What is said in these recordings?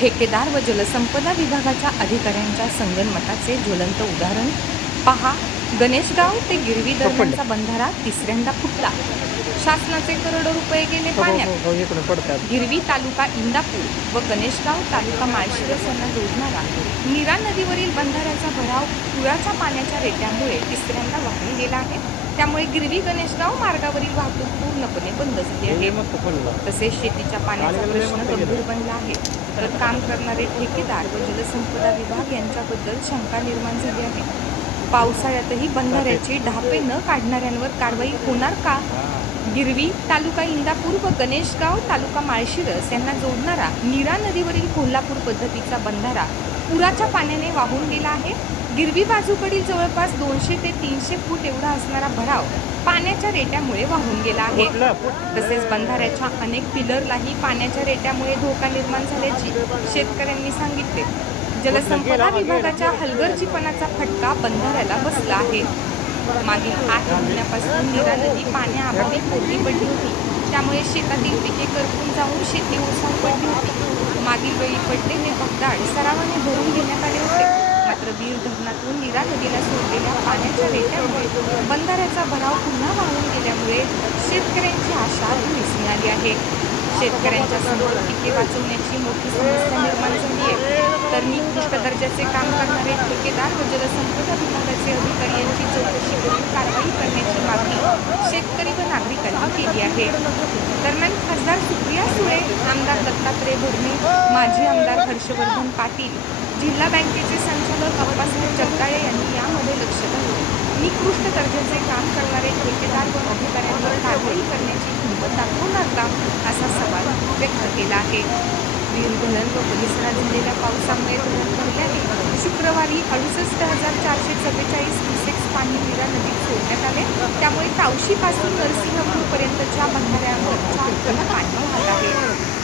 ठेकेदार व जलसंपदा विभागाच्या अधिकाऱ्यांच्या संगनमताचे ज्वलंत उदाहरण पहा. गणेशगाव ते गिरवी दरम्यानचा बंधारा तिसऱ्यांदा फुटला. शासनाचे करोडो रुपये गेले पाण्यात. हो, इकडून पडतात. गिरवी तालुका इंदापूर व गणेशगाव तालुका माळशिरस यांना जोडणारा नीरा नदीवरील बंधाऱ्याचा भराव पुराच्या पाण्याच्या रेट्यामुळे तिसऱ्यांदा वाहून गेला आहे. त्यामुळे गिरवी गणेशगाव मार्गावरील वाहतूक पूर्णपणे बंद झाली आहे. तसेच शेतीच्या पाण्याचा प्रश्न गंभीर बनला आहे. तर काम करणारे ठेकेदार व जलसंपदा विभाग यांच्याबद्दल शंका निर्माण झाली आहे. पावसाळ्यातही बंधाऱ्याचे ढापे न काढणाऱ्यांवर कारवाई होणार का? गिरवी तालुका इंदापूर व गणेशगाव तालुका माळशिरस यांना जोडणारा नीरा नदीवरील कोल्हापूर पद्धतीचा बंधारा पुराच्या पाण्याने वाहून गेला आहे. गिरवी बाजूकडील जवळपास दोनशे ते तीनशे फूट एवढा असणारा भराव पाण्याच्या रेट्यामुळे वाहून गेला आहे. तसेच बंधाऱ्याच्या अनेक पिलरलाही पाण्याच्या रेट्यामुळे धोका निर्माण झाल्याची शेतकऱ्यांनी सांगितले. जलसंपदा विभागाच्या हलगर्जीपणाचा फटका बंधाऱ्याला बसला आहे. मागील आठ महिन्यापासून नीरा नदी पाण्याअभावी कोरडी पडली होती. त्यामुळे शेतातील पिके करपून जाऊन शेती ओसाड पडली होती. मागील वेळी पडलेले भगदाड सरावाने भरून घेण्यात आले होते मात्र वीर धरणातून नीरा नदीला सोडलेल्या पाण्याच्या रेट्यामुळे बंधाऱ्याचा भराव पुन्हा वाहून गेल्यामुळे शेतकऱ्यांची आशा धुळीस मिळाली आहे. शेतकऱ्यांच्या समोर पिके वाचवण्याची मोठी समस्या निर्माण झाली आहे. तर निकृष्ट दर्जाचे काम करणारे ठेकेदार व जलसंपदा विभागाचे अधिकारी यांची चौकशी करून कारवाई करण्याची मागणी शेतकरी व नागरिकांनी केली आहे. दरम्यान खासदार सुप्रिया सुळे आमदार दत्तात्रय भरणे माजी आमदार हर्षवर्धन पाटील जिल्हा बँकेचे संचालक अप्पासाहेब जगदाळे निकृष्ट दर्जाचे काम करणारे ठेकेदार व अधिकाऱ्यांवर कारवाई करण्याची हिंमत दाखवणार का असा सवाल व्यक्त केला आहे. वीर धरण व परिसरात झालेल्या पावसामुळे धरण भरल्याने शुक्रवारी अडुसष्ट हजार चारशे चव्वेचाळीस क्युसेक्स पाणी नीरा नदीत सोडण्यात आले. त्यामुळे तावशीपासून नरसिंहपूरपर्यंतच्या बंधाऱ्यावर चार टन पाणी वाहत आहे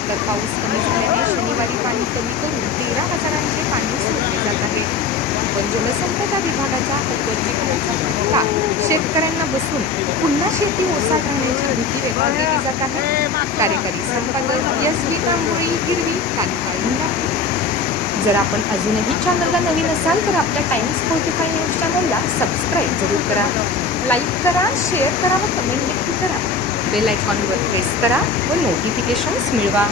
तर पाऊस कमी झाल्याने शनिवारी पाणी कमी करून तेरा हजारांचे पाणी सोडले जात आहे पण जलसंपदा विभागाच्या हलगर्जीपणाचा शेतकऱ्यांना बसून पुन्हा शेती ओसाड राहण्याची भीती व्यक्त केली जात आहे. कार्यकारी संपादक एस व्ही कांबोळी तालुका जर आपण अजूनही चॅनलला नवीन असाल तर आपल्या टाइम्स स्पॉटीफाय न्यूज चॅनलला सबस्क्राईब जरूर करा. लाईक करा शेअर करा व कमेंट देखील करा. बेल आयकॉनवर प्रेस करा व नोटिफिकेशन्स मिळवा.